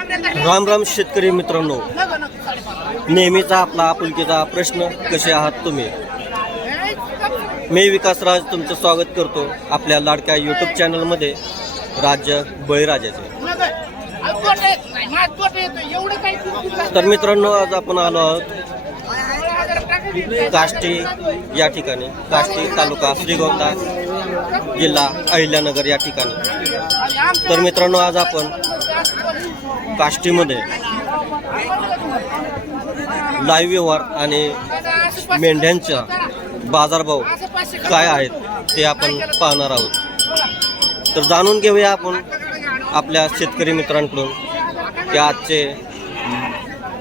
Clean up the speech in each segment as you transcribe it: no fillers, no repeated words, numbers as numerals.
राम राम शेतकरी मित्रांनो, नेहमीचा आपला आपुलकीचा प्रश्न, कसे आहात तुम्ही? मी विकासराज तुमचं स्वागत करतो आपल्या लाडक्या यूट्यूब चॅनलमध्ये राज्य बळीराजाचे. तर मित्रांनो, आज आपण आलो आहोत काष्टी या ठिकाणी, काष्टी तालुका श्रीगोंदा जिल्हा अहिल्यानगर या ठिकाणी. तर मित्रांनो, आज आपण काष्टीमध्ये लाईव्ह व्यवहार आणि मेंढ्यांचा बाजारभाव काय आहेत ते आपण पाहणार आहोत. तर जाणून घेऊया आपण आपल्या शेतकरी मित्रांकडून की आजचे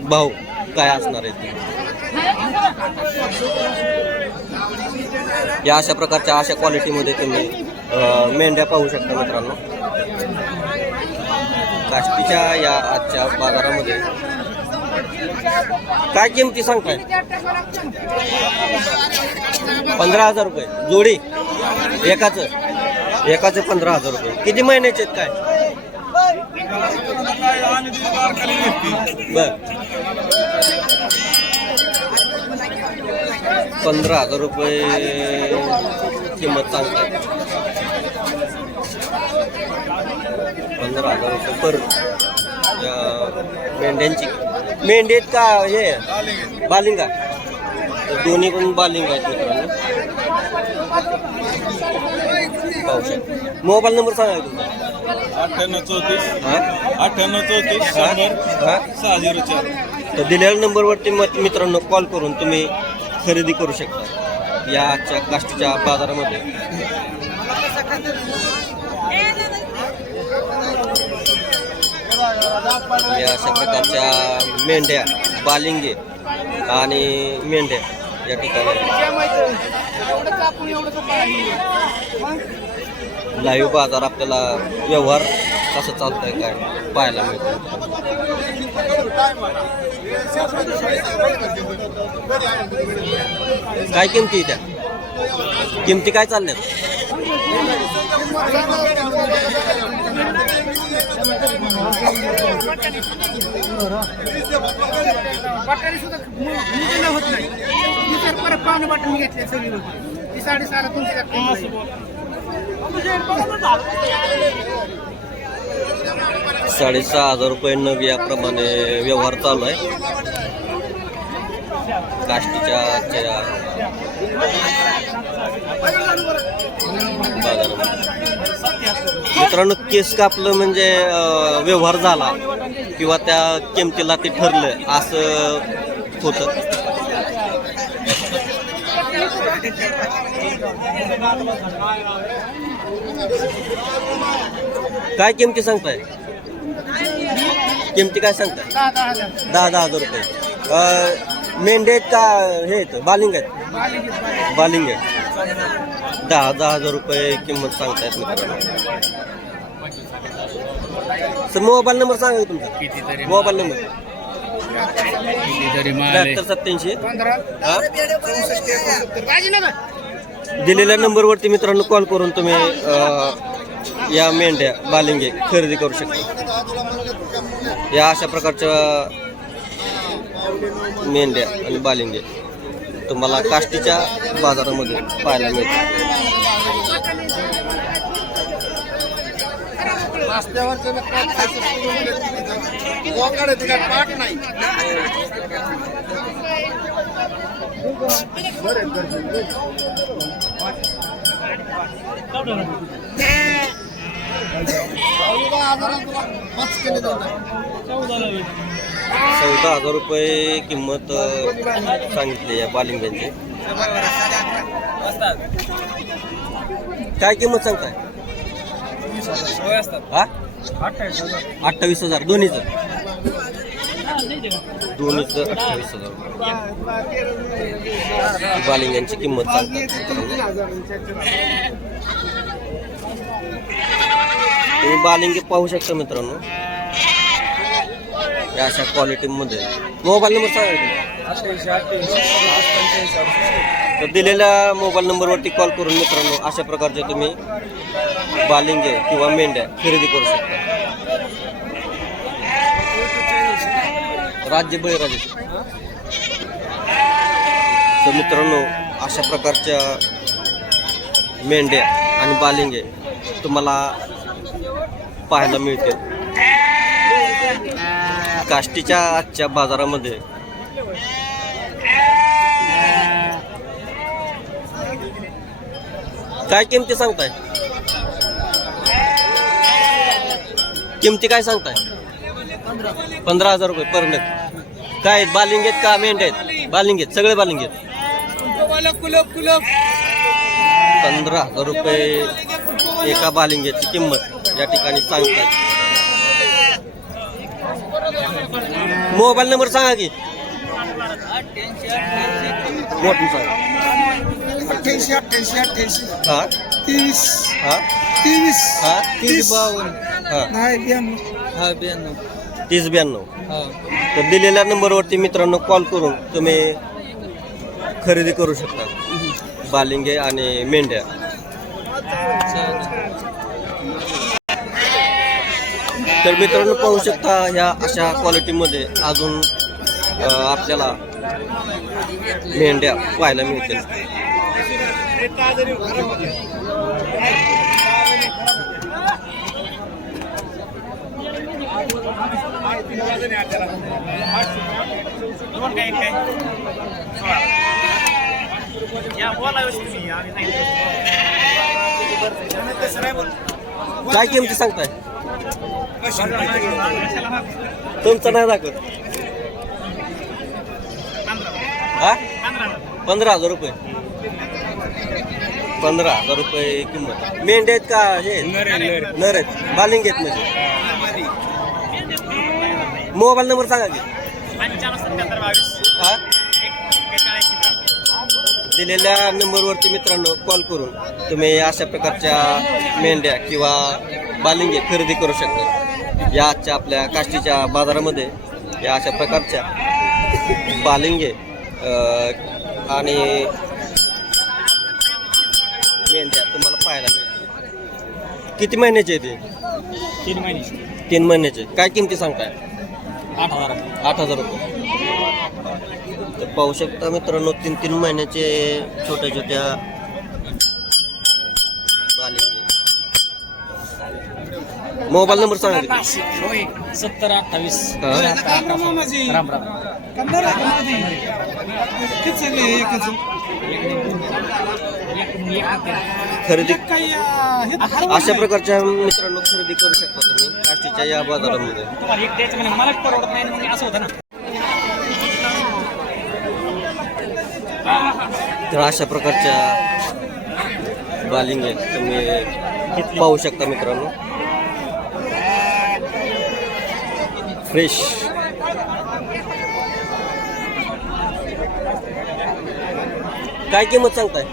भाव काय असणार आहेत. या अशा प्रकारच्या अशा क्वालिटीमध्ये तुम्ही मेंढ्या पाहू शकता मित्रांनो. काष्टीच्या या आजच्या बाजारामध्ये काय किमती सांगताय? 15,000 रुपये जोडी, एकाचं 15,000 रुपये. किती महिन्याचे आहेत काय? बर, 15,000 रुपये किंमत सांगताय. 15,000 रुपये पर मेंढ्यांची. मेंढ्यात का हे बालिंगा? दोन्ही पण बालिंगा आहेत मित्रांनो. पाहू शकता. मोबाईल नंबर सांगा तुमचा. 9834 तर दिलेल्या नंबरवरती मित्रांनो कॉल करून तुम्ही खरेदी करू शकता या आजच्या काष्टीच्या बाजारामध्ये. या अशा प्रकारच्या मेंढ्या, बालिंगे आणि मेंढ्या या ठिकाणी लाईव्ह बाजार आपल्याला व्यवहार कसा चालतंय काय पाहायला मिळतं. काय किमती त्या किमती काय चालल्यात? होत नाही. परत पाहुणे वाटून घेतले सगळी लोक. ती 6.5 तुमची 6,500 रुपये नग याप्रमाणे व्यवहार चालू आहे काष्टीच्या बाजारामध्ये. मित्रांनो, केस कापलं म्हणजे व्यवहार झाला किंवा त्या किमतीला ते ठरलं असं होतं. काय किमती सांगताय? किमती काय सांगताय? 10,000 रुपये. मेंढे आहेत का हे आहेत बालिंग आहेत? बालिंग आहेत. 10,000 रुपये किंमत सांगतायत मित्रांनो. सर, मोबाईल नंबर सांगा तुमचा. Mobile number 7387. दिलेल्या नंबरवरती मित्रांनो कॉल करून तुम्ही या मेंढ्या, बालिंगे खरेदी करू शकता. या अशा प्रकारच्या मेंढ्या आणि बालिंगे तुम्हाला काष्टीच्या बाजारामध्ये पाहायला मिळतात. ₹14,000 रुपये किंमत सांगितली या बालिंग्यांची. काय किंमत सांगताय? 28,000 दोन्हीचं 28,000 बालिंग्यांची किंमत सांगतात. तुम्ही बालिंगे पाहू शकता मित्रांनो या अशा क्वालिटीमध्ये. मोबाईल नंबर सांगा. तर दिलेल्या मोबाईल नंबरवरती कॉल करून मित्रांनो अशा प्रकारचे तुम्ही बालिंगे किंवा मेंढ्या खरेदी करू शकता. राज्य बळीराजाचे. तर मित्रांनो अशा प्रकारच्या मेंढ्या आणि बालिंगे तुम्हाला पाहायला मिळतील काष्टीच्या आजच्या बाजारामध्ये. काय किमती सांगताय? किमती काय सांगताय? 15,000 रुपये पर नग. काय बालिंग आहेत का मेंढ्या आहेत? बालिंग आहेत, सगळे बालिंग आहेत. 15,000 रुपये एका बालिंग्याची किंमत या ठिकाणी सांगतात. मोबाईल नंबर सांगा की. मोठं सांगा. 88 हा 23 हा 23 हा 52 हा नाही 92 3092. तर दिलेल्या नंबरवरती मित्रांनो कॉल करून तुम्ही खरेदी करू शकता बालिंगे आणि मेंढ्या. तर मित्रांनो पाहू शकता ह्या अशा क्वालिटीमध्ये अजून आपल्याला मेंढ्या पाहायला मिळतील. काय किमती सांगताय? तुमचं नाही दाखवत. हा 15,000 रुपये. 15,000 रुपये किंमत. मेंढ्या आहेत का हे नर आहेत? बालिंग आहेत म्हणजे. मोबाईल नंबर सांगा की. हा दिलेल्या नंबरवरती मित्रांनो कॉल करून तुम्ही अशा प्रकारच्या मेंढ्या किंवा बालिंगे खरेदी करू शकता. या आजच्या आपल्या काष्टीच्या बाजारामध्ये या अशा प्रकारच्या बालिंगे आणि मेंढ्या तुम्हाला पाहायला मिळतील. किती महिन्याचे आहे ते? 3 महिन्याचे. काय किमती सांगताय? 8,000 रुपये. तर पाहू शकता मित्रांनो 3 महिन्याचे छोट्या छोट्या बालिंगे. मोबाईल नंबर सांगा. 7028 राम राम. खरेदी अशा प्रकारच्या मित्रांनो खरेदी करू शकता तुम्ही काष्टीच्या या बाजारामध्ये. तुम्हाला एक द्यायचं म्हणजे मलाच परवडत नाही मग असं होतं ना. तर अशा प्रकारच्या बालिंगे तुम्ही पाहू शकता मित्रांनो. फ्रेश. काय किंमत सांगताय?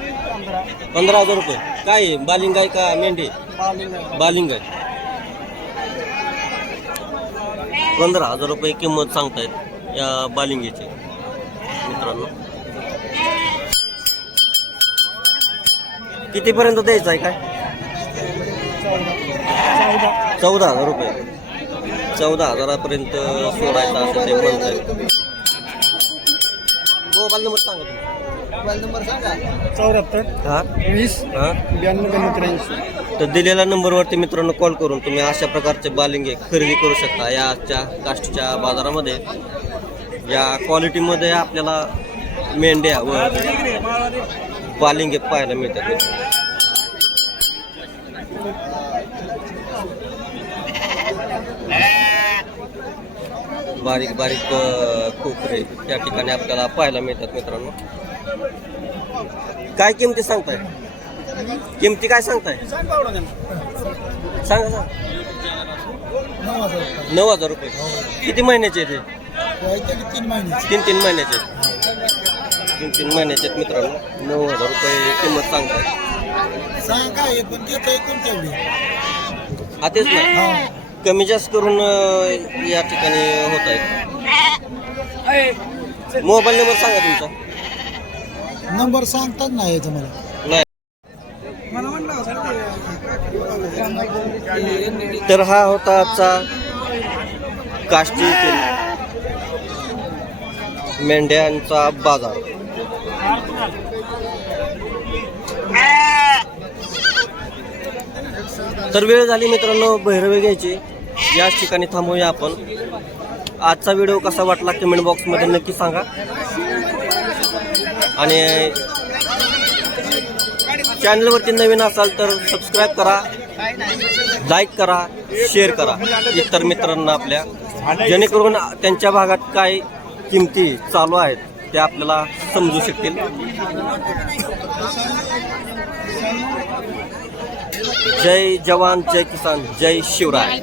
15,000 रुपये. काय बालिंग आहे का मेंढी? बालिंग आहे. 15,000 रुपये किंमत सांगतायत या बालिंगीची मित्रांनो. कितीपर्यंत द्यायचं आहे काय? 14,000 रुपये. 14,000पर्यंत सोडायचं असं ते म्हणताय. मोबाईल नंबर सांगा तुम्ही. मोबाईल नंबर सांगा. 74 हा 20 हा 92 तर दिलेल्या नंबरवरती मित्रांनो कॉल करून तुम्ही अशा प्रकारचे बालिंगे खरेदी करू शकता. या आजच्या काष्टीच्या बाजारामध्ये या क्वालिटीमध्ये आपल्याला मेंढ्या व बालिंगे पाहायला मिळतात. बारीक बारीक कोकरे या ठिकाणी आपल्याला पाहायला मिळतात मित्रांनो. काय किमती सांगताय? किमती काय सांगताय? सांगा सांगा. 9,000 रुपये. किती महिन्याचे ते? 3 महिने. 3 महिन्याचे. 3 महिन्याचे मित्रांनो. 9,000 रुपये किंमत सांगताय. सांगा पण देतोय तुमच्याकडे. हा तेच ना. कमी जास्त करून या ठिकाणी होत आहे. मोबाईल नंबर सांगा तुमचा. नंबर सांगतात ना याचा मला. नाही. तर हा होता आजचा काष्टी मेंढ्यांचा बाजार. तर वेळ झाली मित्रांनो भैरवे घ्यायची. याच ठिकाणी थांबूया आपण. आजचा व्हिडिओ कसा वाटला कमेंट बॉक्समध्ये नक्की सांगा. आणि चॅनलवरती नवीन असाल तर सबस्क्राईब करा, लाईक करा, शेअर करा इतर मित्रांना आपल्या, जेणेकरून त्यांच्या भागात काय किमती चालू आहेत ते आपल्याला समजू शकतील. जय जवान, जय किसान, जय शिवराय.